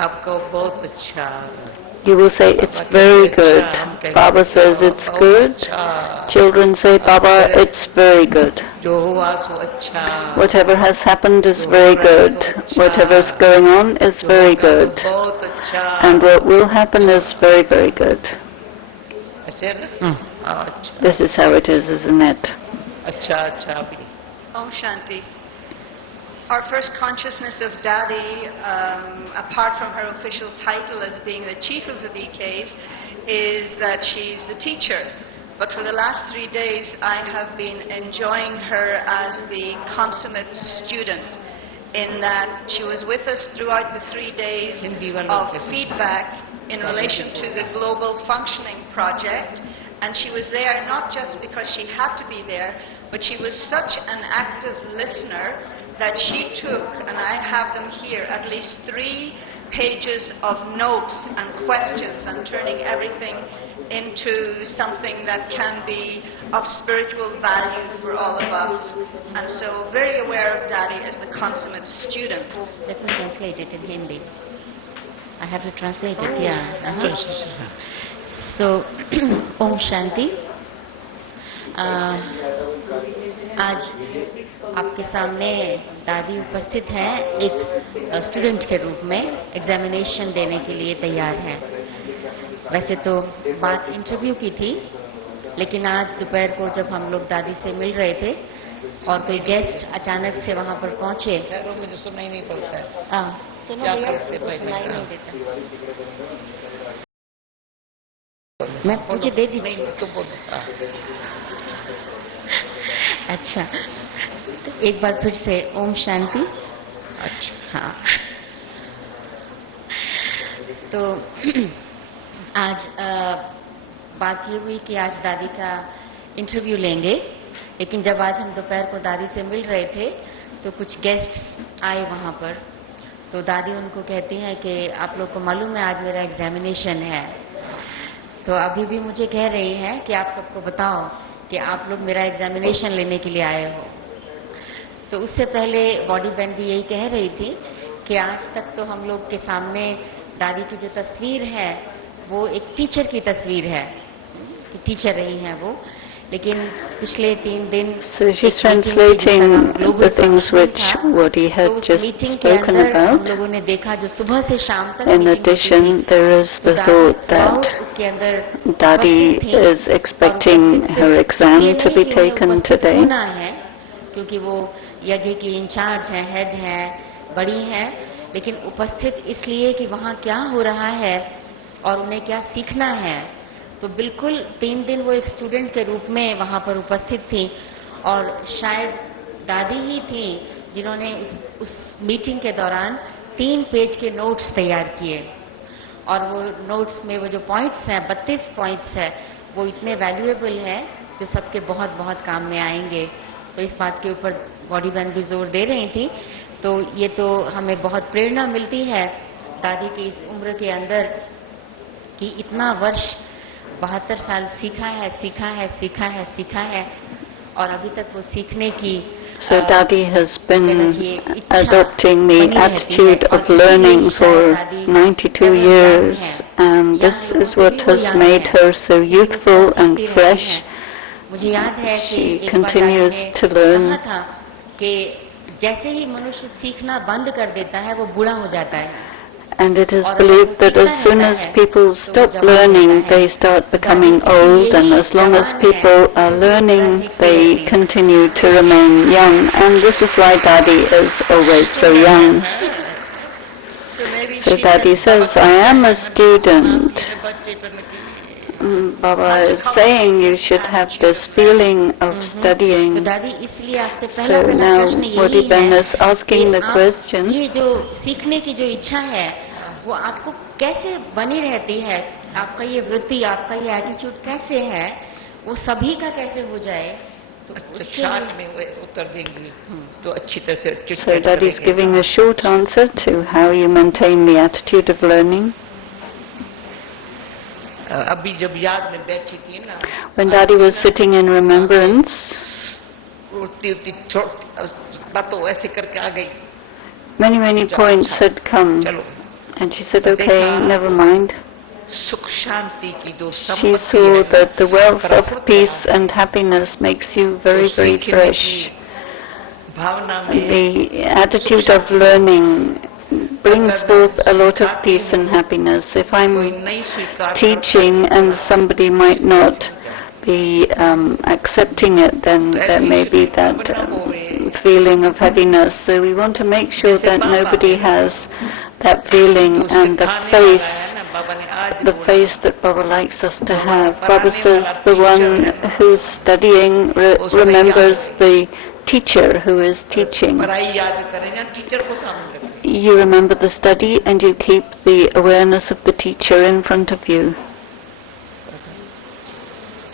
आपको बहुत अच्छा. You will say, it's very good. Baba says it's good. Children say, Baba, it's very good. Whatever has happened is very good. Whatever's going on is very good. And what will happen is very, very good. This is how it is, isn't it? Om Shanti. Our first consciousness of Dadi, apart from her official title as being the chief of the BKs, is that she's the teacher. But for the last 3 days, I have been enjoying her as the consummate student, in that she was with us throughout the 3 days of feedback in relation to the Global Functioning Project. And she was there not just because she had to be there, but she was such an active listener that she took, and I have them here, at least 3 pages of notes and questions, and turning everything into something that can be of spiritual value for all of us. And so very aware of Dadi as the consummate student. Let me translate it in Hindi. I have to translate it, yeah. So, Om Shanti. आज आपके सामने दादी उपस्थित हैं, एक student के रूप में एग्जामिनेशन देने के लिए तैयार हैं. वैसे तो बात इंटरव्यू की थी, लेकिन आज दोपहर को जब हम लोग दादी से मिल रहे थे और कोई गेस्ट अचानक से वहां पर पहुंचे, सुनाई नहीं पड़ता है. सुनाई नहीं देता. मैं मुझे दे दीजिए. अच्छा, तो एक बार फिर से ओम शांति. अच्छा, हाँ. तो आज बात ये हुई कि आज दादी का इंटरव्यू लेंगे, लेकिन जब आज हम दोपहर को दादी से मिल रहे थे तो कुछ गेस्ट आए वहां पर. तो दादी उनको कहती हैं कि आप लोग को मालूम है आज मेरा एग्जामिनेशन है. तो अभी भी मुझे कह रही हैं कि आप सबको बताओ कि आप लोग मेरा एग्जामिनेशन लेने के लिए आए हो. तो उससे पहले बॉडी बैंड भी यही कह रही थी कि आज तक तो हम लोग के सामने दादी की जो तस्वीर है वो एक टीचर की तस्वीर है, कि टीचर रही हैं वो, लेकिन पिछले 3 दिन So she's translating the things which what he had just spoken about. In addition, there is the thought that Dadi is expecting her exam to be taken today. क्योंकि वो यज्ञ की इंचार्ज हैं, हेड हैं, बड़ी हैं, लेकिन उपस्थित इसलिए कि वहाँ क्या हो रहा है और उन्हें क्या सीखना है. तो बिल्कुल 3 दिन वो एक स्टूडेंट के रूप में वहाँ पर उपस्थित थी, और शायद दादी ही थी जिन्होंने उस मीटिंग के दौरान 3 पेज के नोट्स तैयार किए. और वो नोट्स में वो जो पॉइंट्स हैं, 32 पॉइंट्स है, वो इतने वैल्यूएबल हैं जो सबके बहुत बहुत काम में आएंगे. तो इस बात के ऊपर बॉडी बैंड भी जोर दे रही थी. तो ये तो हमें बहुत प्रेरणा मिलती है दादी की इस उम्र के अंदर कि इतना वर्ष 72 साल सीखा है, और अभी तक वो सीखने की So Dadi has been adopting the attitude of learning for 92 years, and this is what has made her so youthful and fresh. She continues to learn. जैसे ही मनुष्य सीखना बंद कर देता है वो बूढ़ा हो जाता है. And it is believed that as soon as people stop learning, they start becoming old, and as long as people are learning, they continue to remain young. And this is why Dadi is always so young. So Dadi says, I am a student. Baba is saying you should have this feeling of studying. So now Bodhi Ben is asking the question, ये जो सीखने की जो इच्छा है वो आपको कैसे बनी रहती है? आपका ये वृत्ति, आपका ये एटीट्यूड कैसे है? वो सभी का कैसे हो जाए? तो साथ में उत्तर देंगे तो अच्छी तरह से. So Dadi is giving a short answer to how you maintain the attitude of learning. अभी जब याद में बैठी थी ना, when Dadi was sitting in remembrance, बातों ऐसे करके आ गई. Many points had come And she said, okay, never mind. सुख शांति की जो She संपत्ति saw है, that the wealth of Praful peace and happiness makes you very, very सीखने fresh. की भावना में The attitude of learning brings forth a lot of peace and happiness. If I'm कोई नहीं स्वीकार teaching and somebody might not be accepting it, then there may be that feeling of heaviness. So we want to make sure that nobody has that feeling, and the face that Baba likes us to have. Baba says the one who's studying remembers the teacher who is teaching. पढ़ाई याद करें या teacher को सामने रखें. You remember the study and you keep the awareness of the teacher in front of you.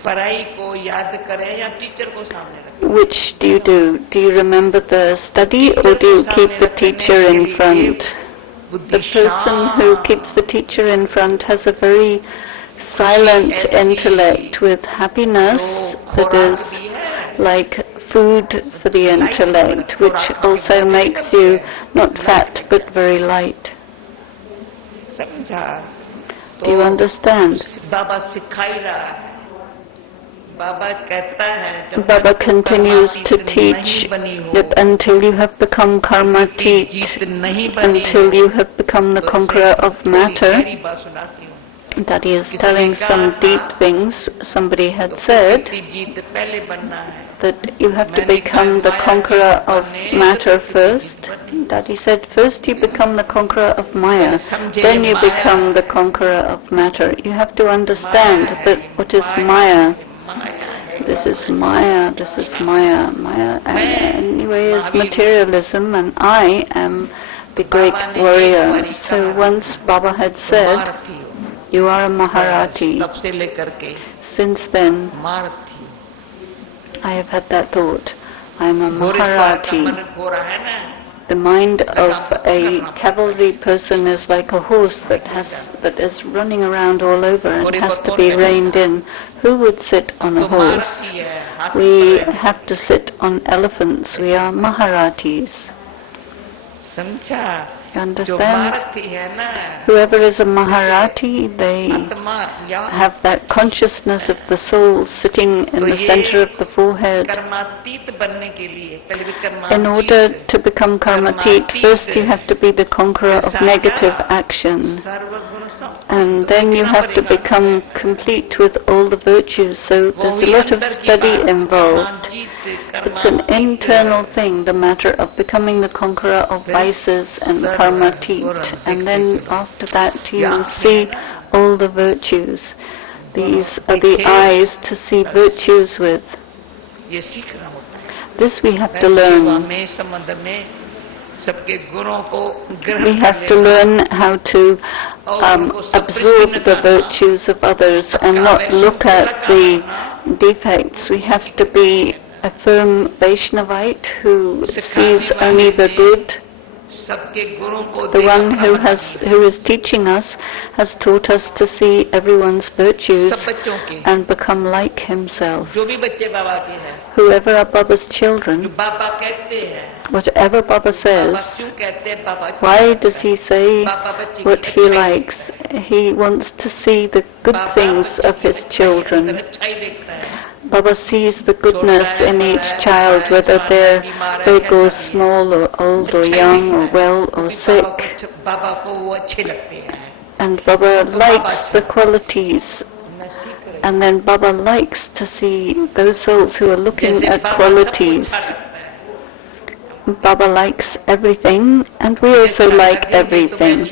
पढ़ाई को याद करें या टीचर को सामने रखें. Which do you do? Do you remember the study or do you keep the teacher in front? The person who keeps the teacher in front has a very silent intellect with happiness that is like food for the intellect, which also makes you not fat but very light. समझा? Do you understand? बाबा सिखाई रहा है. बाबा कहता है जब Baba continues to teach that until you have become karmatit, until you have become the conqueror of matter, Dadi is telling some deep things. Somebody had said that you have to become the conqueror of matter first. Dadi said first you become the conqueror of Maya, then you become the conqueror of matter. You have to understand that what is Maya. This is Maya, this is Maya. Maya anyway is materialism, and I am the great warrior. So once Baba had said, you are a Maharati. Since then, I have had that thought. I am a Maharati. The mind of a cavalry person is like a horse that is running around all over and has to be reined in. Who would sit on a horse? We have to sit on elephants. We are Maharatis. You understand? Whoever is a Maharati, they have that consciousness of the soul sitting in the center of the forehead. In order to become karmatit, first you have to be the conqueror of negative action. And then you have to become complete with all the virtues. So there's a lot of study involved. It's an internal thing, the matter of becoming the conqueror of vices and karmatit. And then after that you will see all the virtues. These are the eyes to see virtues with. This we have to learn. We have to learn how to absorb the virtues of others and not look at the defects. We have to be a firm Vaishnavite who sees only the good. The one who is teaching us has taught us to see everyone's virtues and become like himself. Whoever are Baba's children, whatever Baba says, why does he say what he likes? He wants to see the good things of his children. Baba sees the goodness in each child, whether they're big or small or old or young or well or sick. And Baba likes the qualities. And then Baba likes to see those souls who are looking at qualities. Baba likes everything, and we also like everything.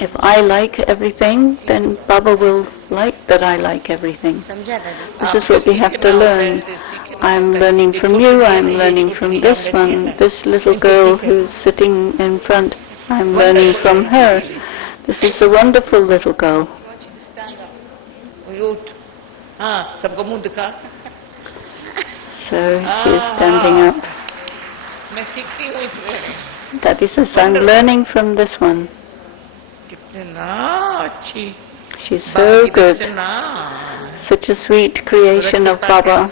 If I like everything, then Baba will like that I like everything. This is what we have to learn. I'm learning from you, I'm learning from this one. This little girl who's sitting in front, I'm learning from her. This is a wonderful little girl. So she's standing up. Dadi says, I'm learning from this one. She's so good. Such a sweet creation of Baba.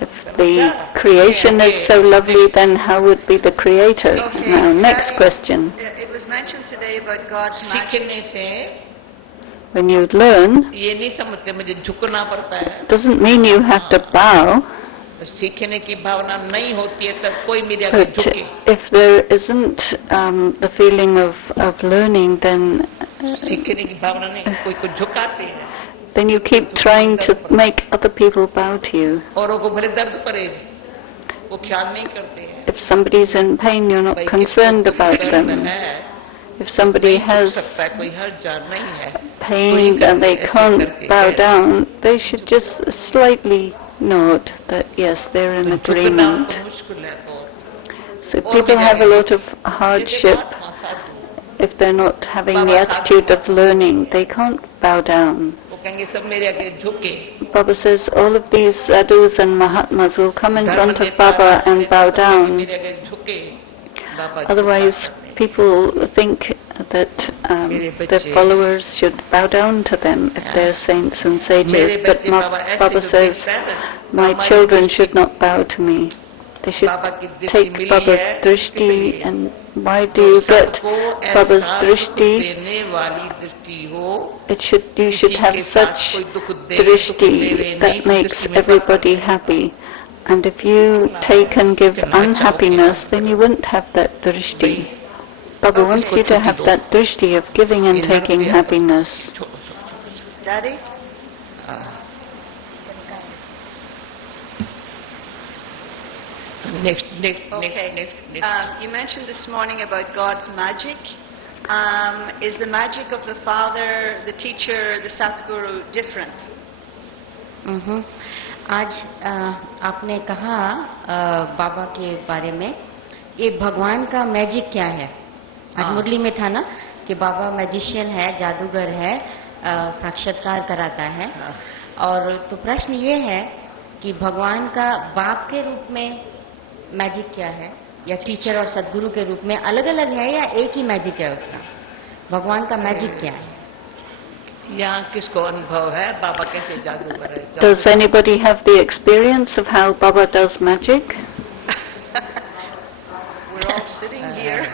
If the creation is so lovely, then how would be the creator? Now, next question. It was mentioned mentioned today about God's magic. सीखने से When you learn, ये नहीं समझते मुझे झुकना पड़ता है। doesn't mean you have to bow, सीखने की भावना नहीं होती है तब कोई मेरे आगे but झुके। if there isn't the feeling of learning, then सीखने की भावना नहीं, कोई को झुकाते हैं। then you keep trying to make other people bow to you. औरों को भले दर्द करे, वो ख्याल नहीं करते हैं। If somebody's in pain, you're not concerned about them. If somebody has कोई हर जार नहीं है, pain and they can't bow down, they should just slightly nod that yes, they're in agreement. So people have a lot of hardship if they're not having the attitude of learning. They can't bow down. Baba says all of these sadhus and mahatmas will come in front of Baba and bow down. Otherwise, people think that their followers should bow down to them if they're saints and sages. But Baba says, my children should not bow to me. They should take Baba's drishti. And why do you get Baba's drishti? You should have such drishti that makes everybody happy. And if you take and give unhappiness, then you wouldn't have that drishti. Baba wants you to have that drishti of giving and taking happiness. Daddy? Next. You mentioned this morning about God's magic. Is the magic of the Father, the teacher, the Satguru different? आज आपने कहा बाबा के बारे में, ये भगवान का magic क्या है? आज मुरली में था ना कि बाबा मैजिशियन है, जादूगर है, साक्षात्कार कराता है। और तो प्रश्न ये है कि भगवान का बाप के रूप में मैजिक क्या है, या टीचर और सद्गुरु के रूप में अलग अलग है, या एक ही मैजिक है उसका? भगवान का मैजिक क्या है? यहाँ किसको अनुभव है बाबा कैसे जादूगर है? Does anybody have the experience of how Baba does magic? We're all sitting here.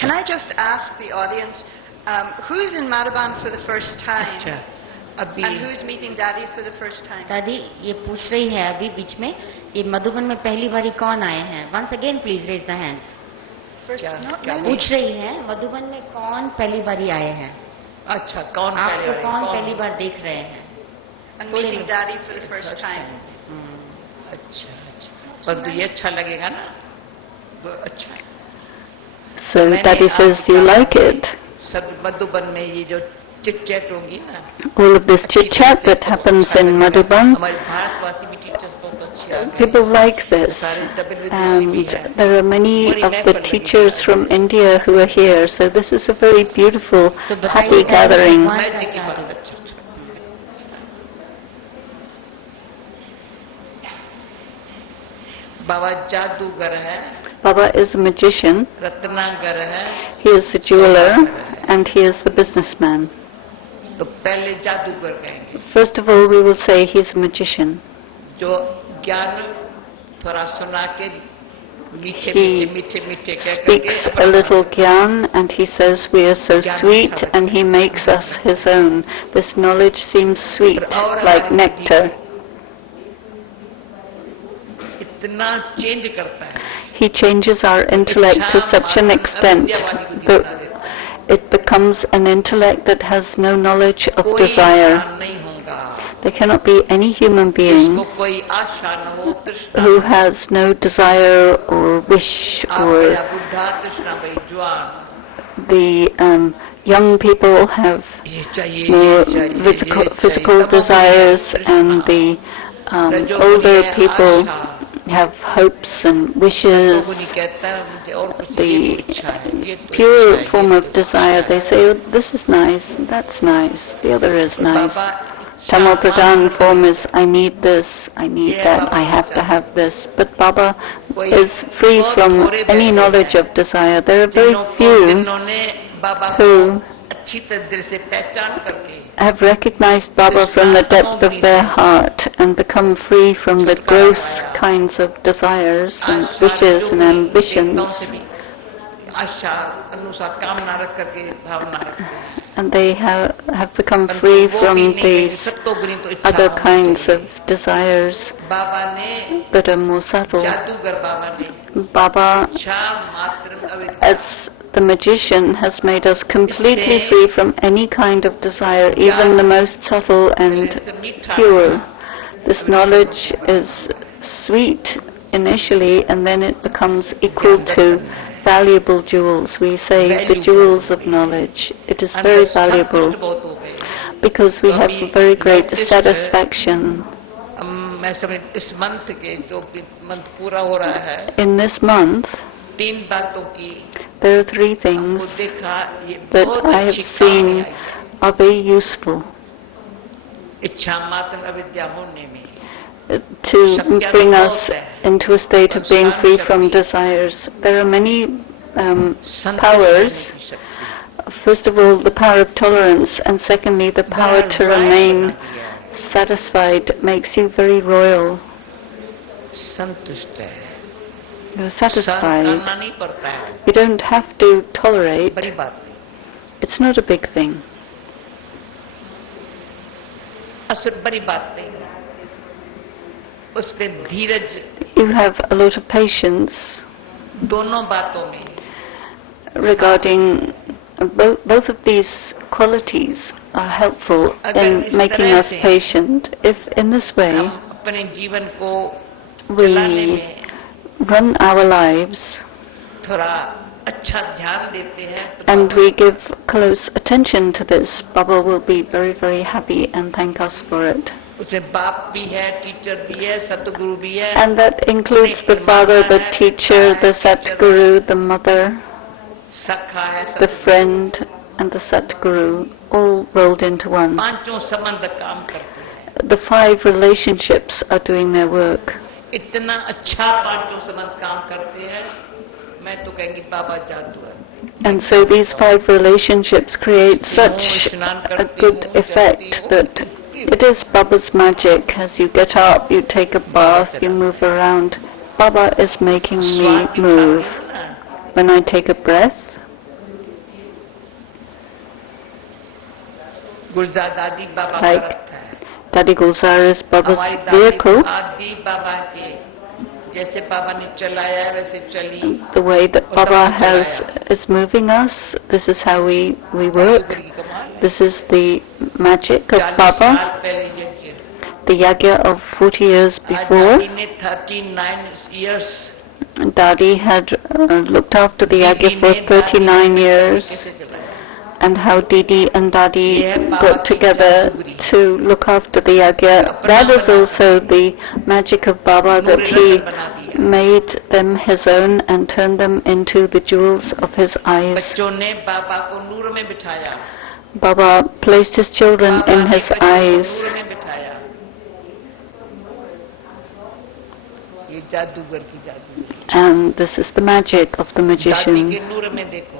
Can I just ask the audience, who's in Madhavan for the first time? And who's meeting Dadi for the first time? दादी ये पूछ रही है अभी बीच में, ये मधुबन में पहली बारी कौन आए हैं? Once again please raise the hands. पूछ रही है मधुबन में कौन पहली बारी आए हैं? अच्छा, कौन आपको कौन पहली बार देख रहे हैं? And meeting Dadi for the first time. अच्छा, पर तो ये अच्छा लगेगा ना? अच्छा। So Dadi says, you like it? सब मधुबन में ये जो chit-chat होगी ना, all of this chit-chat that happens in Madhuban, people like this. And there are many of the teachers from India who are here, so this is a very beautiful, happy gathering. Baba जादूगर है, Baba is a magician, रत्नागर है, he is the jeweler, and he is the businessman. तो पहले जादूगर कहेंगे। First of all, we will say he's a magician. जो ज्ञान थोड़ा सुना के मीठे मीठे He speaks a little gyan and he says we are so sweet and he makes us his own. This knowledge seems sweet like nectar. इतना change करता है। He changes our intellect to such an extent that it becomes an intellect that has no knowledge of desire. There cannot be any human being who has no desire or wish, or the young people have more physical desires, and the older people have hopes and wishes. The pure form of desire, they say, oh, this is nice, that's nice, the other is nice. Tamo Pradhan form is, I need this, I need that, I have to have this. But Baba is free from any knowledge of desire. There are very few who अच्छी तरह से पहचान करके have recognized Baba from the depth of their heart and become free from the gross kinds of desires and wishes and ambitions. आशा अनुसार कामना रख करके भावना रखते हैं. And they have become free from these other kinds of desires बाबा ने that are more subtle. जादूगर बाबा ने Baba, इच्छा मात्र अविद्या as the magician, has made us completely free from any kind of desire, even the most subtle and pure. This knowledge is sweet initially, and then it becomes equal to valuable jewels. We say the jewels of knowledge. It is very valuable because we have a very great satisfaction. मैं समझ इस month के जो month पूरा हो रहा है, In this month, 3 बातों की there are 3 things that I have seen are very useful इच्छा मात्र अविद्या होने में. to bring us into a state of being free from desires. There are many powers. First of all, the power of tolerance, and secondly, the power to remain satisfied makes you very royal. संतुष्ट है. You're satisfied. करना नहीं पड़ता है. You don't have to tolerate. बड़ी बात है. It's not a big thing. असुर बड़ी बात नहीं. उसपे धीरज. You have a lot of patience दोनों बातों में. Regarding both of these qualities are helpful in making us patient. If in this way हम अपने जीवन को we चलाने में run our lives थोड़ा अच्छा ध्यान देते हैं तो and we give close attention to this, Baba will be very, very happy and thank us for it. उसमें बाप भी है, टीचर भी है, सतगुरु भी है. And that includes the father, the teacher, the Satguru, the mother, सखा है, the friend and the Satguru, all rolled into one. पांचों संबंध काम करते हैं. The 5 relationships are doing their work. इतना अच्छा पांचों संबंध काम करते हैं, मैं तो कहेंगी बाबा जादू है. And so these 5 relationships create such a good effect that it is Baba's magic. As you get up, you take a bath, you move around. Baba is making me move. When I take a breath, गुलजार दादी बाबा Like का रथ है. Dadi Gulzar is Baba's हमारी दादी vehicle. आदि बाबा के जैसे बाबा ने चलाया है वैसे चली. The way that Baba is moving us, this is how we work. गुरु की कमाल है. This is the magic of 40 Baba, साल पहले यज्ञ. the yagya of 40 years आज before. दादी ने 39 years Dadi had looked after the yagya for 39 years, कैसे चलाया. and how Didi and Dadi got together to look after the yagya. That is also the magic of Baba, that he made them his own and turned them into the jewels of his eyes. बच्चों ने बाबा को नूर में बिठाया. Baba placed his children in his eyes. नूर में बिठाया. ये जादूगर की जादू है. And this is the magic of the दादी magician. के नूर में देखो.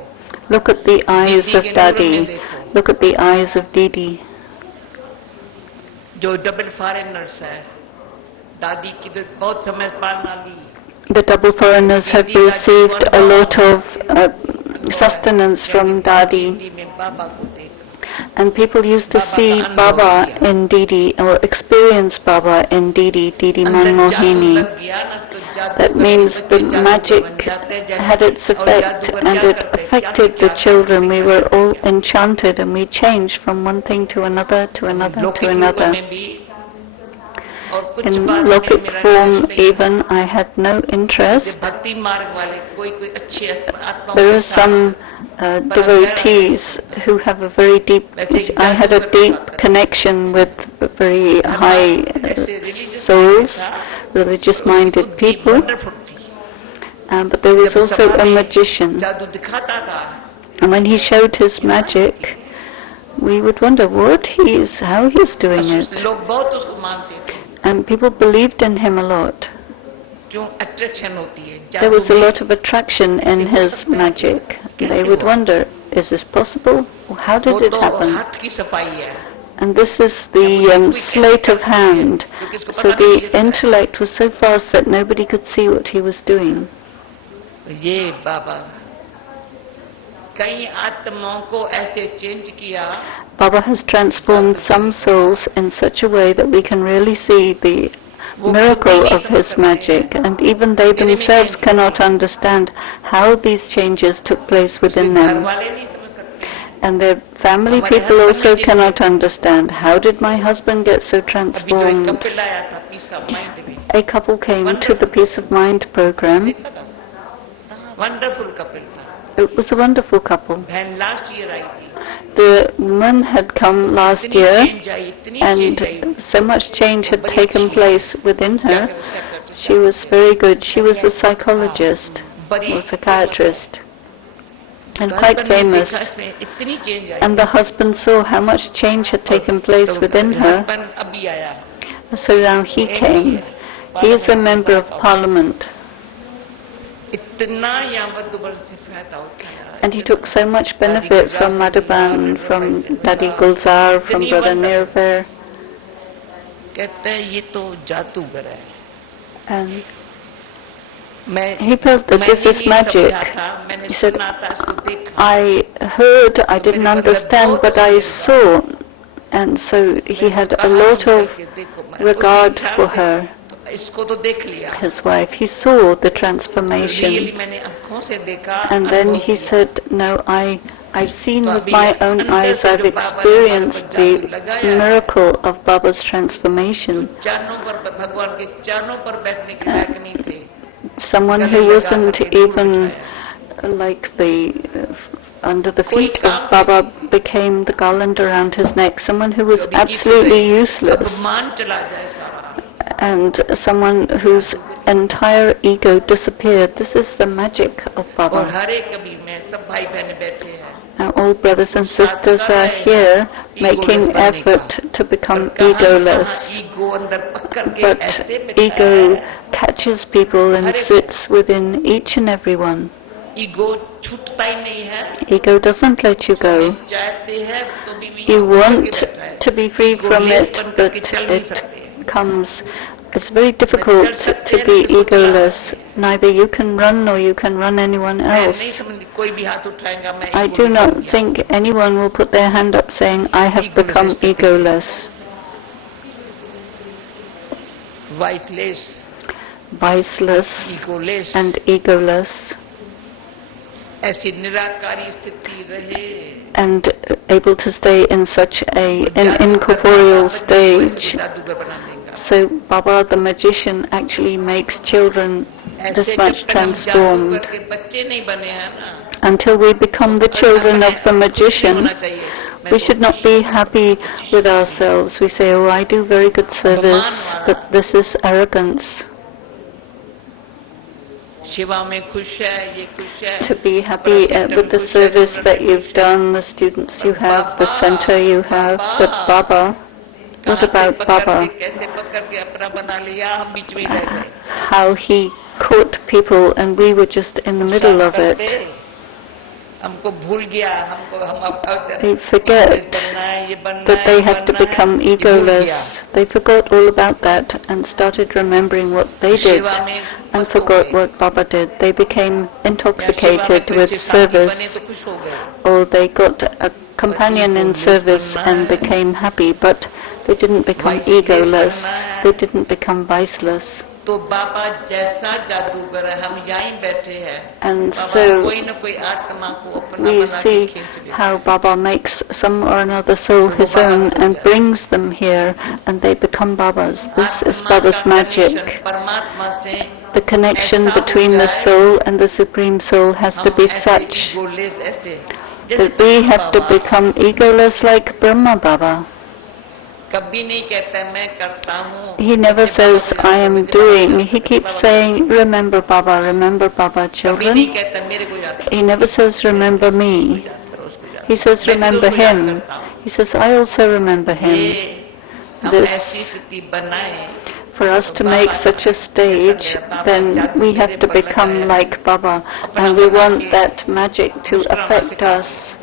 Look at the eyes of Dadi. Look at the eyes of Didi. जो डबल फॉरेनर्स है, दादी की तो बहुत समय पालना ली. The double foreigners have received a lot of sustenance from Dadi. Hindi में बाबा को देख. And people used to see Baba in Didi, or experience Baba in Didi, Didi अंदर जादू Manmohini. लग गया ना तो जादू That means the magic had its effect and it affected the children. We were all enchanted and we changed from one thing to another, to another, to another. In Lokik form even, I had no interest. There are some devotees who have a very deep, I had a deep connection with very high souls, religious-minded people. But there was also a magician. And when he showed his magic, we would wonder how he's doing it. And people believed in him a lot. There was a lot of attraction in his magic. They would wonder, is this possible? How did it happen? हाथ की सफाई है. And this is the sleight of hand. So the intellect was so fast that nobody could see what he was doing. ये बाबा कई आत्माओं को ऐसे change किया. Baba has transformed some souls in such a way that we can really see the miracle of his magic, and even they themselves cannot understand how these changes took place within them. And their family people also cannot understand. How did my husband get so transformed? A couple came to the Peace of Mind program. Wonderful couple. It was a wonderful couple. बहन last year आई थी. The woman had come last year, and so much change had taken place within her. She was very good. She was a psychologist, or psychiatrist, and quite famous. And the husband saw how much change had taken place within her. So now he came. He is a member of parliament. And he took so much benefit from Madhavan, from Dadi Gulzar, from Brother Nirvair. And he felt that this is magic. He said, I heard, I didn't understand, but I saw. And so he had a lot of regard for her, his wife. He saw the transformation. And then he said, no, I've seen with my own eyes, I've experienced the miracle of Baba's transformation. Someone who wasn't even like under the feet of Baba became the garland around his neck. Someone who was absolutely useless. And someone whose entire ego disappeared. This is the magic of Baba. Now all brothers and sisters are here making effort to become egoless. But ego catches people and sits within each and every one. Ego doesn't let you go. You want to be free from it, but it comes. It's very difficult to be egoless. Neither you can run nor you can run anyone else. I do not think anyone will put their hand up saying, I have become egoless. Viceless and egoless. And able to stay in such an incorporeal stage. So Baba the magician actually makes children this much transformed. Until we become the children of the magician, we should not be happy with ourselves. We say, oh, I do very good service, but this is arrogance. To be happy with the service that you've done, the students you have, the center you have, but Baba, what about Baba? How he caught people and we were just in the middle of it. They forget that they have to become egoless. They forgot all about that and started remembering what they did and forgot what Baba did. They became intoxicated with service, or they got a companion in service and became happy, but they didn't become egoless, they didn't become viceless. And so we see how Baba makes some or another soul his own and brings them here and they become Baba's. This is Baba's magic. The connection between the soul and the Supreme Soul has to be such that we have to become egoless like Brahma Baba. He never says, I am doing. He keeps saying, remember Baba, children. He never says, remember me. He says, remember him. He says, I also remember him. For us to make such a stage, then we have to become like Baba. And we want that magic to affect us.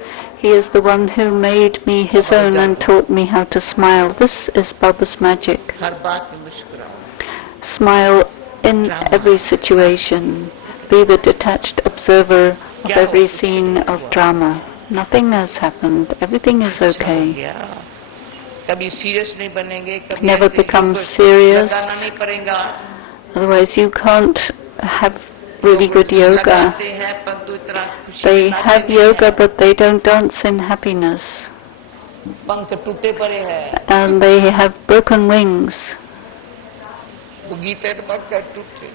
He is the one who made me his own and taught me how to smile. This is Baba's magic. हर बात में मुस्कुराओ. Smile in every situation. Be the detached observer of every scene of drama. Nothing has happened. Everything is okay. कभी serious नहीं बनेंगे. Never become serious. लगाना नहीं पड़ेगा. Otherwise you can't have really good yoga. They have yoga but they don't dance in happiness. पंख टूटे पड़े हैं. And they have broken wings. गीते तो पंख टूटे.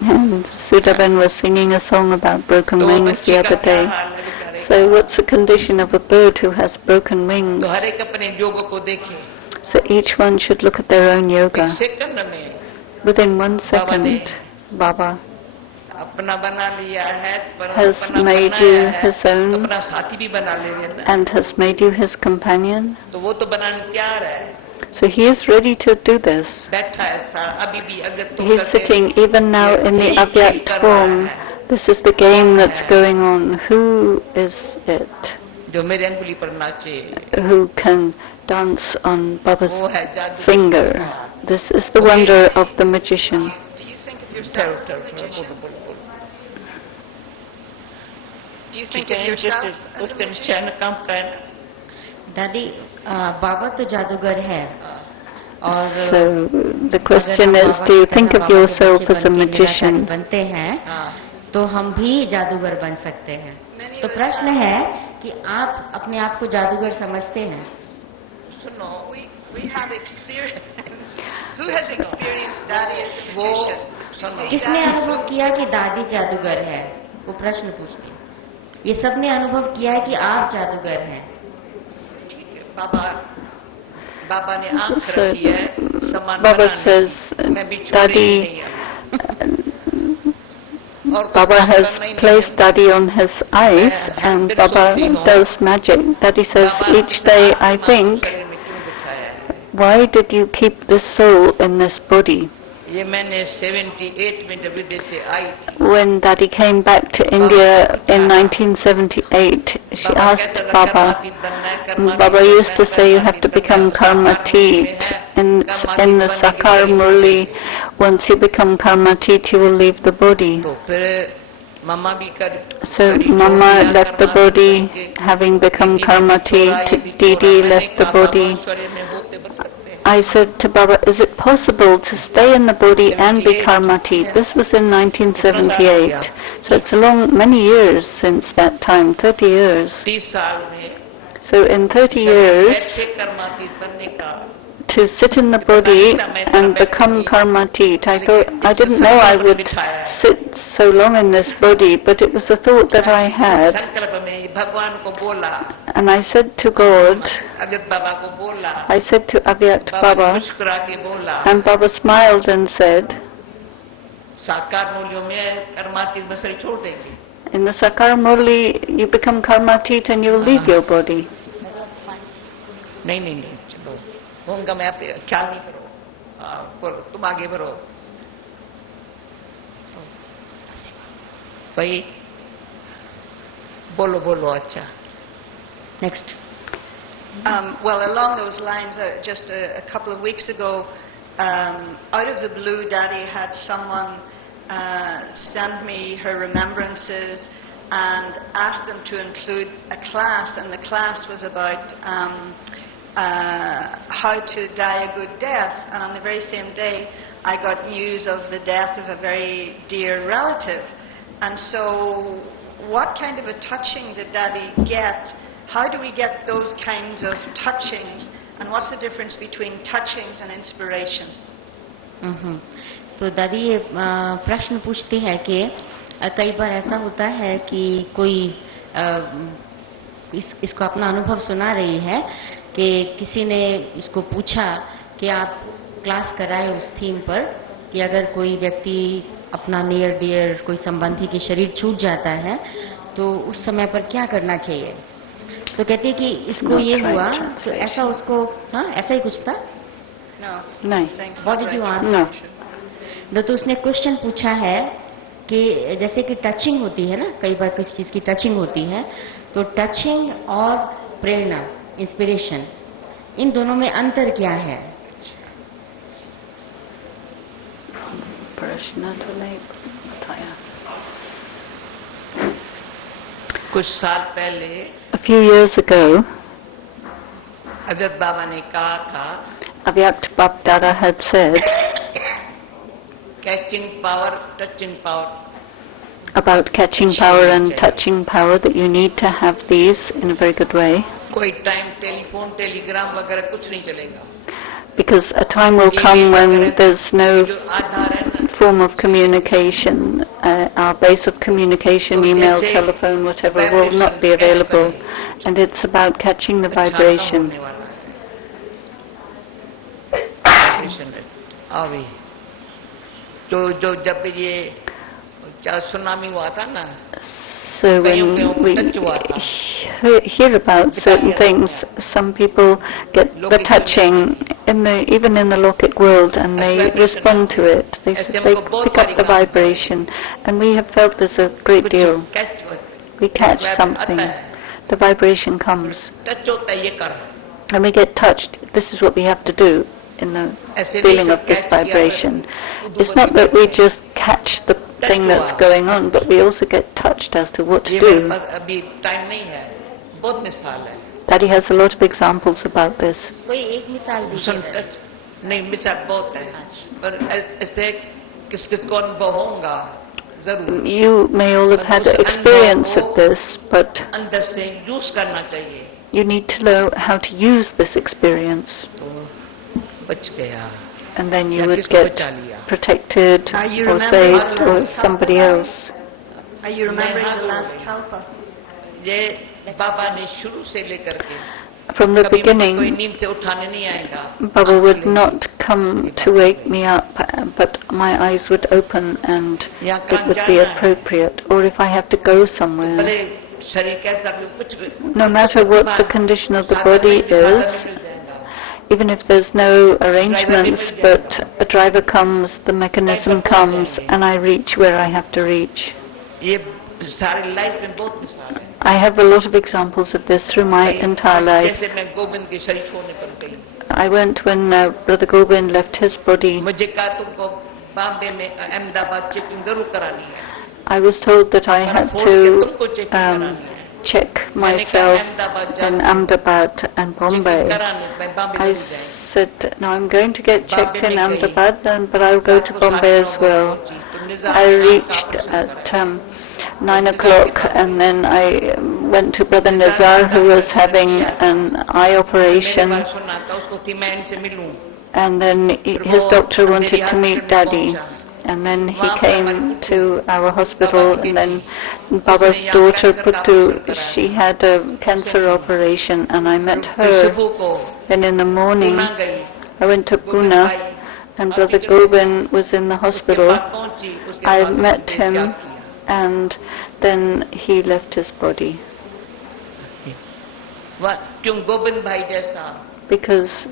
And Sudaban was singing a song about broken wings the other day. So what's the condition of a bird who has broken wings? तो हर एक अपने योग को देखे. So each one should look at their own yoga. Second में Within 1 second, Baba अपना बना लिया है, पर has अपना made बनाया you है, his own अपना साथी भी बना लेंगे ना. and has made you his companion. तो वो तो बनाने तैयार है. So he is ready to do this. बैठा है अभी भी अगर तो He is sitting even now in the Avyakt form. This is the game that's going on. Who is it जो मेरे अंगुली पर नाचे. who can dance on Baba's वो है जादू. finger? This is the wonder of the magician. Do you think of yourself as a magician? Do you think of yourself as a magician? दादी बाबा तो जादूगर है. और So the question is, do you think of yourself as a magician? बनते हैं तो हम भी जादूगर बन सकते हैं. तो प्रश्न है कि आप अपने आप को जादूगर समझते हैं? सुनो. We have experience. Who has experienced Dadi as a magician? किसने अनुभव किया कि दादी जादूगर है? वो प्रश्न पूछते हैं. ये सबने अनुभव किया है कि आप जादूगर हैं. बाबा ने आंख रखी है. समान Baba says, Dadi, Baba has placed Dadi on his eyes and Baba does magic. Dadi says, each day I think, why did you keep this soul in this body? ये मैंने 78 में जब विदेश से आई थी. When Dadi came back to India in 1978, she asked Baba, Baba used to say you have to become karmatit. In the Sakar Murli, once you become karmatit, you will leave the body. तो फिर मम्मा भी कर. So Mama left the body, having become karmatit. Didi left the body. I said to Baba, is it possible to stay in the body and be karmatit? This was in 1978. So it's many years since that time, 30 years. 30 साल में. So in 30 years, to sit in the body and become karmatit, I didn't know I would sit so long in this body, but it was a thought that I had. And I said to God, I said to Avyakt Baba, and Baba smiled and said, in the Sakar Murli, you become karmatit and you will leave your body. नहीं, चलो. होगा मैं आप ख्याल नहीं करो. बोलो, तुम आगे बढ़ो. भाई बोलो अच्छा. Next. Well, along those lines, just a couple of weeks ago, out of the blue, Dadi had someone send me her remembrances and asked them to include a class, and the class was about how to die a good death. And on the very same day, I got news of the death of a very dear relative. And so, what kind of a touching did Dadi get? How do we get those kinds of touchings? And what's the difference between touchings and inspiration? तो दादी ये प्रश्न पूछती है कि कई बार ऐसा होता है कि कोई इसको अपना अनुभव सुना रही है कि किसी ने इसको पूछा कि आप क्लास कराए उस थीम पर कि अगर कोई व्यक्ति अपना नियर डियर कोई संबंधी की शरीर छूट जाता है तो उस समय पर क्या करना चाहिए. तो कहती है कि इसको ये हुआ तो ऐसा उसको ऐसा ही कुछ था. No. नहीं. What did you answer? No. तो उसने क्वेश्चन पूछा है कि जैसे कि टचिंग होती है ना, कई बार किसी चीज की टचिंग होती है, तो टचिंग और प्रेरणा, इंस्पिरेशन, इन दोनों में अंतर क्या है? प्रश्न तो नहीं बताया. कुछ साल पहले A few years ago, अव्यक्त बाबा ने कहा था, Avyakt Bab Dada had said catching power, touching power. about catching power and touching power, that you need to have these in a very good way. कोई टाइम टेलीफोन टेलीग्राम वगैरह कुछ नहीं चलेगा. Because a time will come when there's no जो आधार है ना, form of communication, our base of communication, email, telephone, whatever, will not be available. And it's about catching the vibration. अभी जो जब ये सुनामी हुआ था ना, So when we hear about certain things, some people get the touching even in the Lokik world, and they respond to it. They pick up the vibration, and we have felt this a great deal. We catch something, the vibration comes, and we get touched. This is what we have to do in the feeling of this vibration. It's not that we just catch the thing that's going on, but we also get touched as to what to do. Daddy has a lot of examples about this. कोई एक मिसाल दीजिए. नहीं, मिसाल बहुत है, पर ऐसे किस-किस को अनुभव होगा जरूर. You may all have had the experience of this, but अंदर से यूज करना चाहिए. you need to know how to use this experience, बच गया. and then you would get protected or saved or somebody else. Are you remembering the last kalpa? ये बाबा ने शुरू से लेकर के From the कभी कोई beginning, नींद से उठाने नहीं आएगा. Baba would not come to wake me up, but my eyes would open and it would be appropriate. Or if I have to go somewhere, भले शरीर कैसा भी कुछ भी, no matter what the condition of the body is, even if there's no arrangements, but a driver comes, the mechanism comes, and I reach where I have to reach. ये सारी life में बहुत मिसाल है. I have a lot of examples of this through my entire life. जैसे मैं गोविंद के शरीर छोड़ने पर गई. I went when Brother Gobind left his body. मुझे कहा तुमको बॉम्बे में अहमदाबाद चेकिंग जरूर करानी है. I was told that I had to check myself in Ahmedabad and Bombay. I said, no, I'm going to get checked in Ahmedabad, but I'll go to Bombay as well. I reached at 9 o'clock, and then I went to Brother Nazar, who was having an eye operation, and then his doctor wanted to meet Dadi. And then he came to our hospital, and then Baba's daughter she had a cancer operation, and I met her. Then in the morning, I went to Pune, and Brother Gobind was in the hospital. I met him, and then he left his body. Because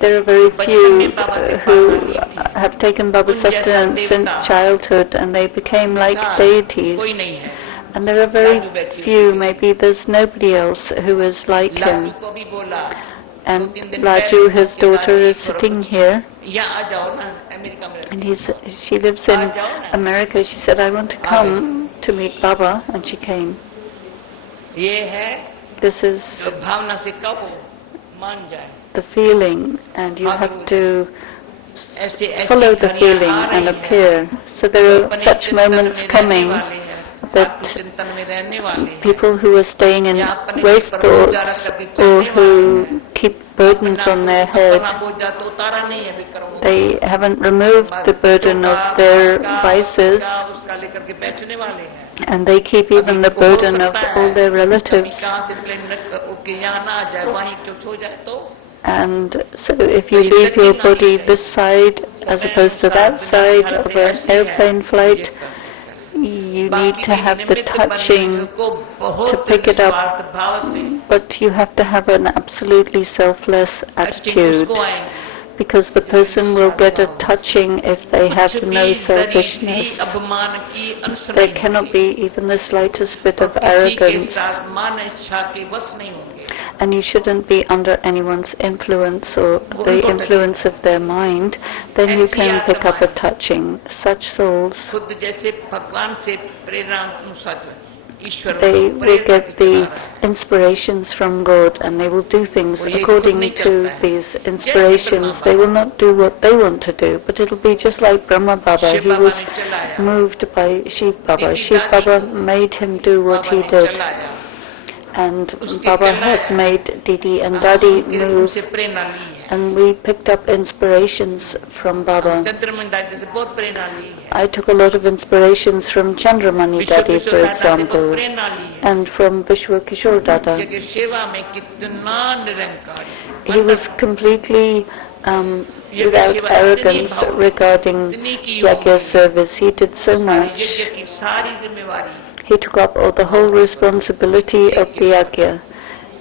there are very few who have taken Baba's sustenance since childhood, and they became like deities. And there are very few, maybe there's nobody else who is like him. And Raju, his daughter, is sitting here, and she lives in America. She said, I want to come to meet Baba, and she came. This is the feeling, and you have to follow the feeling and appear. So there are such moments coming that people who are staying in waste thoughts or who keep burdens on their head, they haven't removed the burden of their vices, and they keep even the burden of all their relatives. And so if you leave your body this side as opposed to that side of an airplane flight, you need to have the touching to pick it up, but you have to have an absolutely selfless attitude. because the person will get a touching if they have no selfishness. There cannot be even the slightest bit of arrogance. And you shouldn't be under anyone's influence or the influence of their mind. Then you can pick up a touching. Such souls, they will get the inspirations from God, and they will do things according to these inspirations. They will not do what they want to do, but it will be just like Brahma Baba. He was moved by Shiv Baba. Shiv Baba made him do what he did. And Baba had made Didi and Dadi move, and we picked up inspirations from Baba. I took a lot of inspirations from Chandramani Dadi, for example, and from Vishwa Kishore Dada. He was completely without arrogance regarding Yagya service. He did so much. He took up the whole responsibility of the Yagya.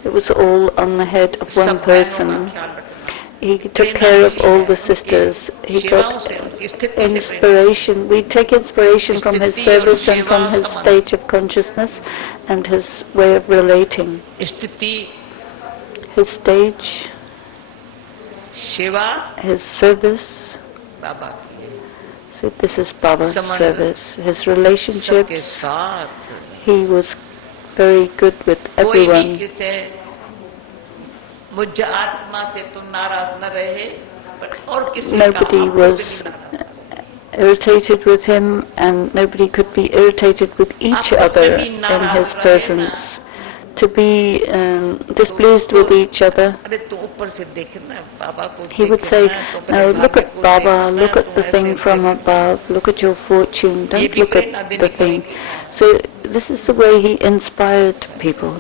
It was all on the head of one person. He took care of all the sisters. He got inspiration. We take inspiration from his service and from his state of consciousness and his way of relating. His stage, his service. So this is Baba's service. His relationships, he was very good with everyone. Nobody was irritated with him, and nobody could be irritated with each other in his presence. To be displeased with each other, he would say, "No, look at Baba, look at the thing from above, look at your fortune, don't look at the thing." So this is the way he inspired people.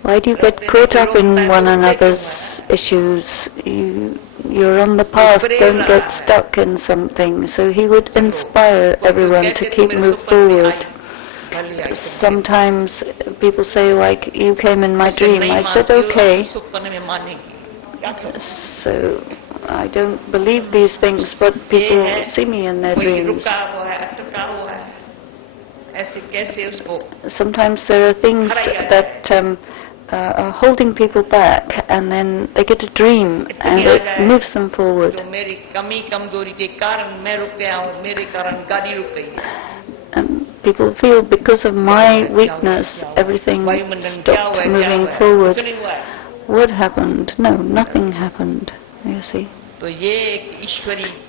Why do you get caught up in one another's issues? You're on the path, don't get stuck in something. So he would inspire everyone to keep moving forward. Sometimes people say, like, "You came in my dream." I said, "Okay." So I don't believe these things, but people see me in their dreams. Sometimes there are things that are holding people back, and then they get a dream and it moves them forward. And people feel, because of my weakness, everything stopped moving forward. What happened? No, nothing happened, you see.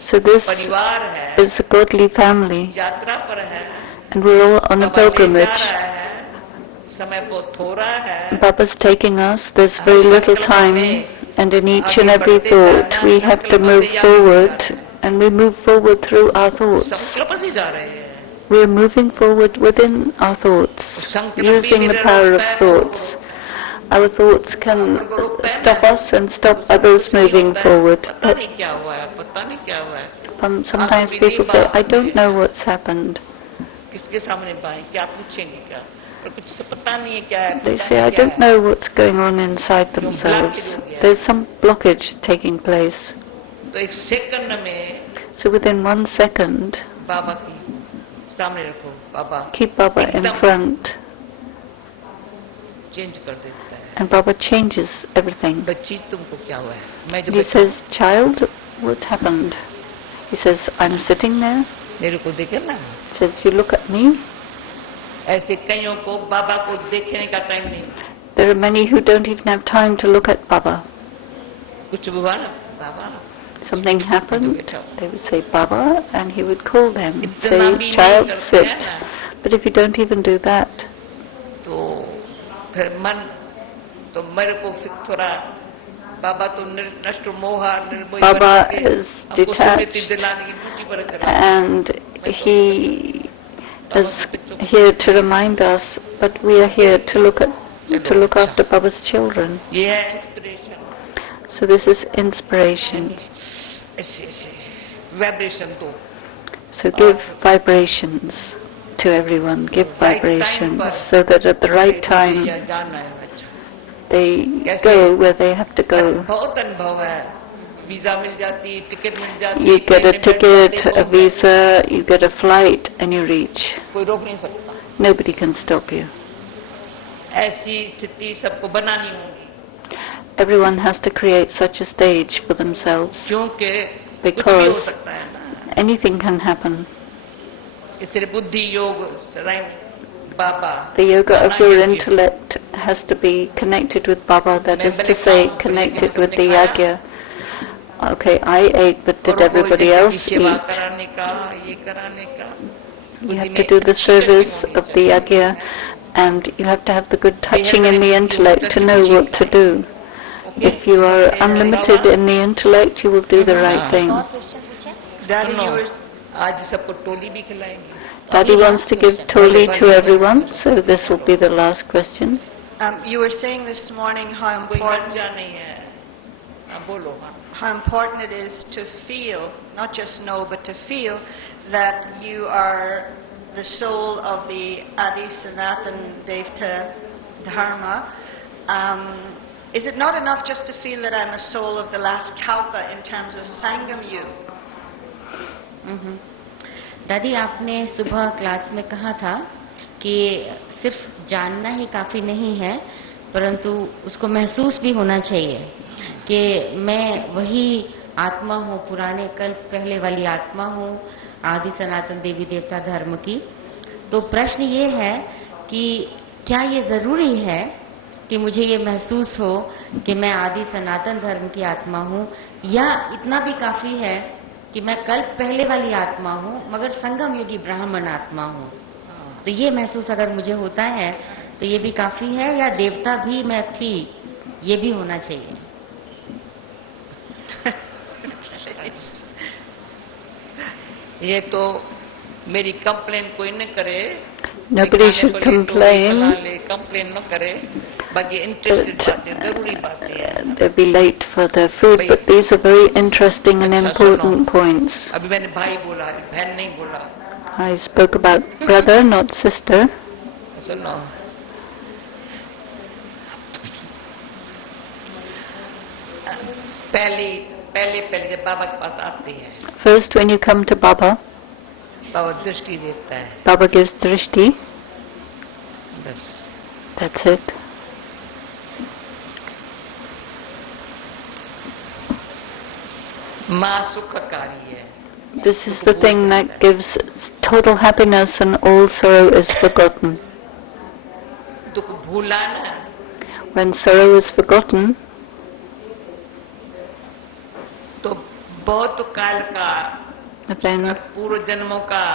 So this is a godly family, and we're all on a pilgrimage. Baba's taking us, there's very little time, and in each and every thought we have to move forward, and we move forward through our thoughts. We are moving forward within our thoughts, using the power of thoughts. Our thoughts can stop us and stop others moving forward. But sometimes people say, "I don't know what's happened." They say, "I don't know what's going on inside themselves." There's some blockage taking place. So within 1 second, keep Baba in front, and Baba changes everything. He says, "Child, what happened?" He says, "I'm sitting there." He says, "You look at me." There are many who don't even have time to look at Baba. Something happened, they would say, "Baba," and he would call them and say, "Child, sit." But if you don't even do that, Baba is detached, and he is here to remind us, but we are here to look after Baba's children. So this is inspiration. So give vibrations to everyone, give vibrations, so that at the right time they go where they have to go. बहुत अनुभव है, visa मिल जाती, ticket मिल जाती, You get a ticket, a visa, you get a flight, and you reach. कोई रोक नहीं सकता. Nobody can stop you. ऐसी स्थिति सबको बनानी होगी. Everyone has to create such a stage for themselves. क्योंकि कुछ भी हो Because सकता है ना. anything can happen. इसलिए बुद्धि योग सदाई बाबा. The yoga of your intellect has to be connected with Baba, that is to say, connected with the yagya. Okay, I ate, but did everybody else eat? You have to do the service of the yagya, and you have to have the good touching in the intellect to know what to do. If you are unlimited in the intellect, you will do the right thing. Daddy, you were... आज सबको टोली भी खिलाएंगे. Daddy wants to give toli to everyone, so this will be the last question. You were saying this morning how important it is to feel, not just know, but to feel that you are the soul of the Adi Sanatan Devta Dharma. Is it not enough just to feel that I'm a soul of the last kalpa in terms of Sangam Yuga? दादी, आपने सुबह class में कहा था कि सिर्फ जानना ही काफी नहीं है, परंतु उसको महसूस भी होना चाहिए कि मैं वही आत्मा हूँ, पुराने कल्प पहले वाली आत्मा हूँ, आदि सनातन देवी देवता धर्म की. तो प्रश्न ये है कि क्या ये जरूरी है कि मुझे ये महसूस हो कि मैं आदि सनातन धर्म की आत्मा हूँ, या इतना भी काफी है कि मैं कल्प पहले वाली आत्मा हूँ मगर संगम युगी ब्राह्मण आत्मा हूँ? तो ये महसूस अगर मुझे होता है तो ये भी काफी है, या देवता भी मैं थी ये भी होना चाहिए? ये तो मेरी कंप्लेन कोई न करे. Nobody should complain. कंप्लेन न करे. बाकी इंटरेस्टेड बातें, जरूरी बातें हैं. They'll be late for their food, but these are very interesting and important points. अभी मैंने भाई बोला, बहन नहीं बोला. I spoke about brother, not sister. सुनो, पहले जब बाबा के पास आते हैं, First, when you come to Baba, बाबा दृष्टि देता है. Baba gives drishti. बस. That's it. माँ सुखकारी है. This is the thing that gives total happiness, and all sorrow is forgotten. दुख भूला ना. When sorrow is forgotten, तो बहुत काल का, then पूर्व जन्मों का,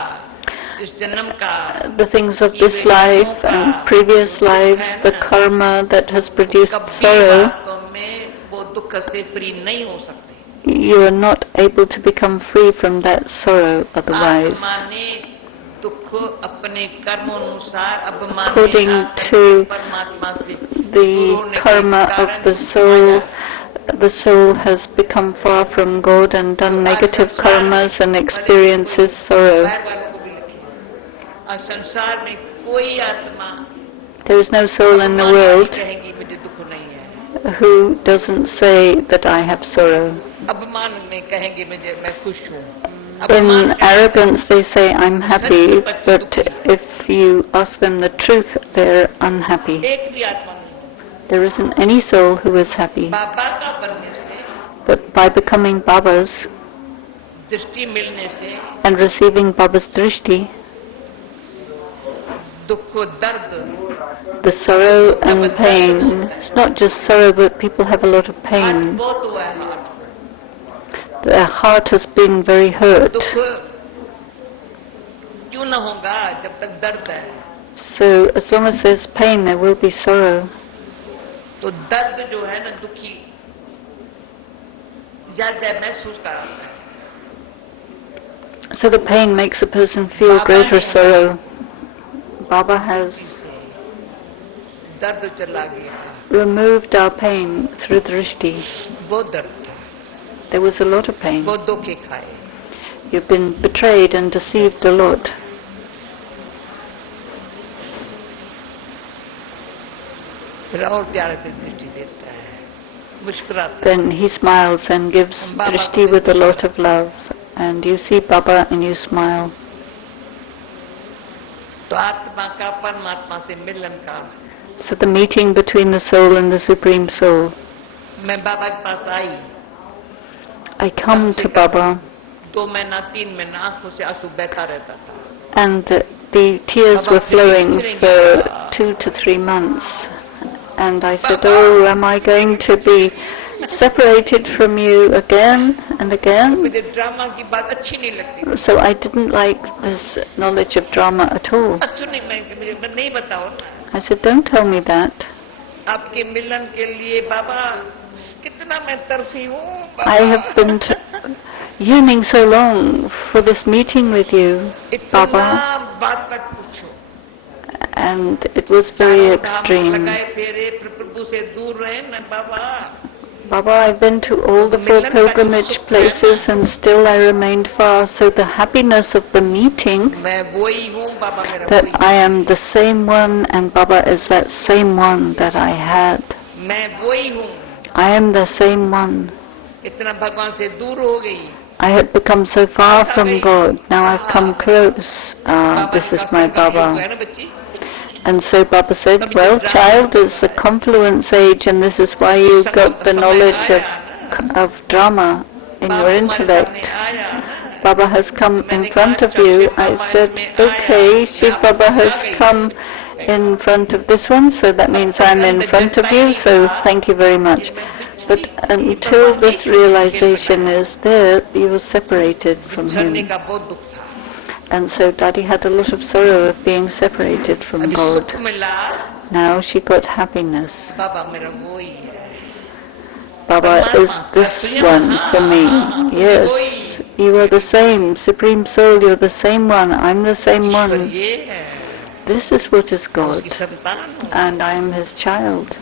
इस जन्म का, the things of this life and previous lives, the karma that has produced sorrow, वास्तव में वो दुख से फ्री नहीं हो सकते. you are not able to become free from that sorrow otherwise. आत्मा ने दुख अपने कर्म अनुसार अभिमान According to the karma of the soul has become far from God and done negative karmas and experiences sorrow. संसार में कोई आत्मा There is no soul in the world कहेगी मुझे दुख नहीं है. who doesn't say that I have sorrow. अभिमान में कहेंगे मैं खुश हूँ. In arrogance they say I'm happy, but if you ask them the truth, they're unhappy. एक भी आत्मा नहीं. There isn't any soul who is happy. बाबा का बनने से, But by becoming Baba's दृष्टि मिलने से, and receiving Baba's drishti, दुख दर्द, the sorrow and pain, it's not just sorrow, but people have a lot of pain. बहुत हुआ है heart. Their heart has been very hurt. दुख क्यों न होगा जब तक दर्द है. So as long as there's pain, there will be sorrow. तो दर्द जो है ना, दुखी ज्यादा महसूस कराता है. So the pain makes a person feel greater sorrow. Baba has दर्द चला गया. removed our pain through drishti. बहुत दर्द था. There was a lot of pain. बहुत धोखे खाए. You've been betrayed and deceived a lot. फिर और प्यारे से दृष्टि देता है, मुस्कुराता है। Then he smiles and gives drishti with a lot of love, and you see Baba and you smile. तो आत्मा का परमात्मा से मिलन का, So the meeting between the soul and the Supreme Soul. मैं बाबा के पास आई, I come to Baba, 2 महीना 3 महीना आंखों से आंसू बहता रहता था, and the tears were flowing for 2 to 3 months. And I said, oh, am I going to be separated from you again and again? मुझे ड्रामा की बात अच्छी नहीं लगती। So I didn't like this knowledge of drama at all. सुनी मैं नहीं बताओ ना, I said, don't tell me that. आपके मिलन के लिए बाबा कितना मैं तरफी हूँ। I have been yearning so long for this meeting with you, Baba. इतना बात मत पूछो। And it was very extreme. लगाए फेरे प्रभु से दूर रहे ना बाबा। Baba, I've been to all the 4 pilgrimage places and still I remained far. So the happiness of the meeting, मैं वही हूँ बाबा, मेरा that वही। I am the same one and Baba is that same one that I had. मैं वही हूँ। I am the same one. इतना भगवान से दूर हो गई। I had become so far from God. Now I've come close. This is my Baba. And so Baba said, well, child, it's the confluence age and this is why you got the knowledge of drama in your intellect. Baba has come in front of you. I said, okay, Shiv Baba has come in front of this one, so that means I'm in front of you, so thank you very much. But until this realization is there, you were separated from him. And so Dadi had a lot of sorrow of being separated from God. Now she got happiness. Baba is this one for me. Yes, you are the same. Supreme Soul, you're the same one. I'm the same one. This is what is God. And I am his child.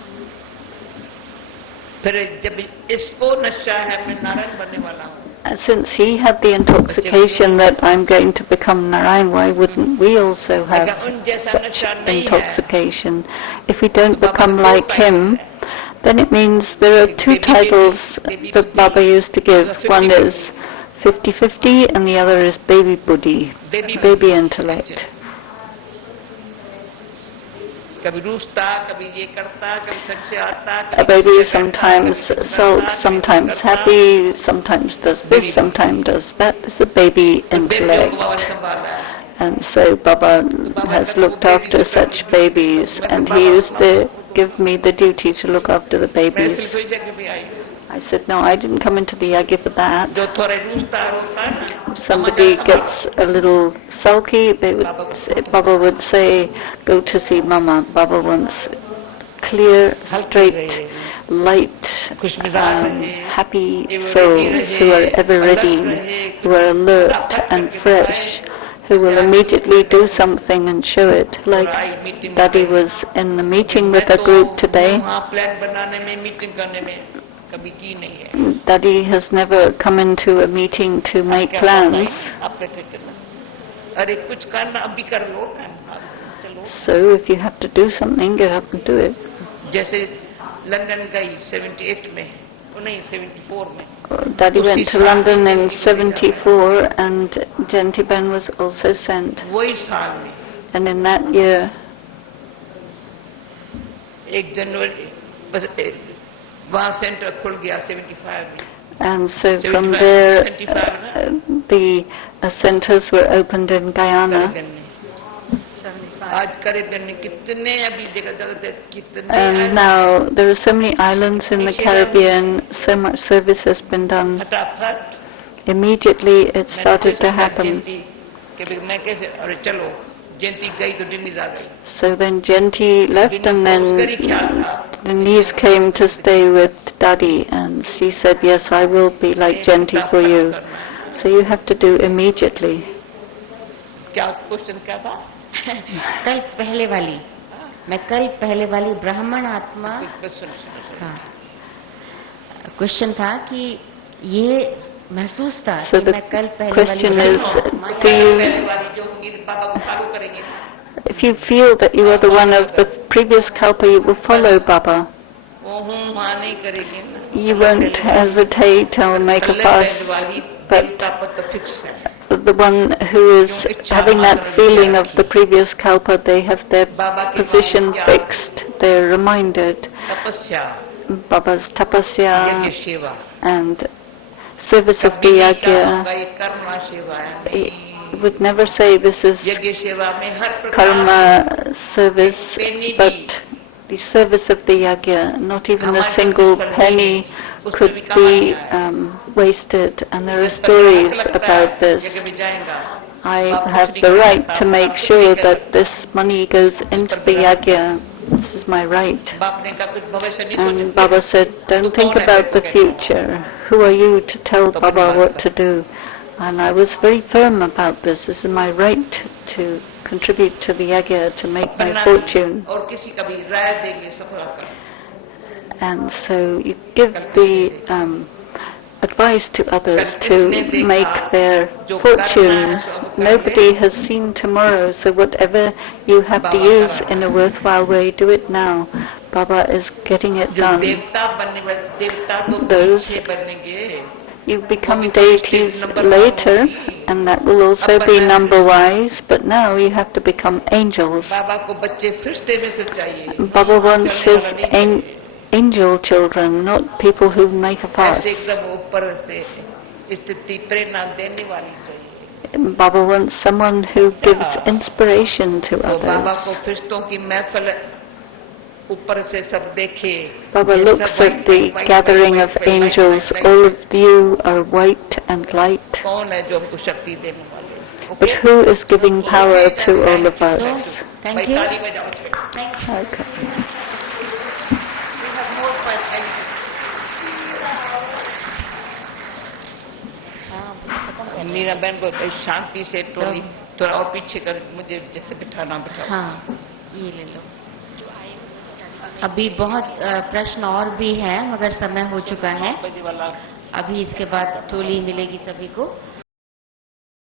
Since he had the intoxication that I'm going to become Narayan, why wouldn't we also have such intoxication? If we don't become like him, then it means there are 2 titles that Baba used to give. One is 50-50 and the other is baby buddhi, baby intellect. A baby is sometimes sulks, sometimes happy, sometimes does this, sometimes does that. It's a baby intellect. And so Baba has looked after such babies, and he used to give me the duty to look after the babies. I said, no, I didn't come into the yagya for that. If somebody gets a little sulky, Baba would say, go to see Mama. Baba wants clear, straight, light, happy souls who are ever ready, who are alert and fresh, who will immediately do something and show it. Like Dadi was in the meeting with a group today. Dadi has never come into a meeting to make plans. So if you have to do something, get up and do it. Dadi went to London in 74 and Jantiban was also sent. And in that year, and so from there the centers were opened in Guyana. And now there are so many islands in the Caribbean, so much service has been done. Immediately it started to happen. So then Janti left and then Denise came to stay with Dadi and she said, yes, I will be like Janti for you. So you have to do immediately. कल पहले वाली ब्राह्मण आत्मा question था कि ये महसूस था कि मैं कल पहले वाली if you feel that you are the one of the previous kalpa you will follow Baba. वो हूँ वहाँ नहीं करेगी ना. You won't hesitate or make a fuss, but the one who is having that feeling of the previous kalpa, they have their position fixed, they're reminded. Baba's tapasya and service of the yajna. He would never say this is karma service, but the service of the yajna, not even a single penny could be wasted, and there are stories about this. I have the right to make sure that this money goes into the yajna. This is my right. And Baba said, don't think about the future. Who are you to tell Baba what to do? And I was very firm about this. This is my right to contribute to the yajna, to make my fortune. And so you give the advice to others to make their fortune. Nobody has seen tomorrow, so whatever you have to use in a worthwhile way, do it now. Baba is getting it done. Those you become deities later, and that will also be number-wise, but now you have to become angels. Baba wants his angel children, not people who make a fuss. Baba wants someone who gives inspiration to others. Baba looks at the gathering of angels. All of you are white and light. But who is giving power to all of us? Thank you. Okay. We have more questions. Meera बहन को शांति से टोली थोड़ा और पीछे कर मुझे जैसे बिठाना बिठाओ. हाँ, ये ले लो. अभी बहुत प्रश्न और भी हैं, मगर समय हो चुका है. अभी इसके बाद टोली मिलेगी सभी को.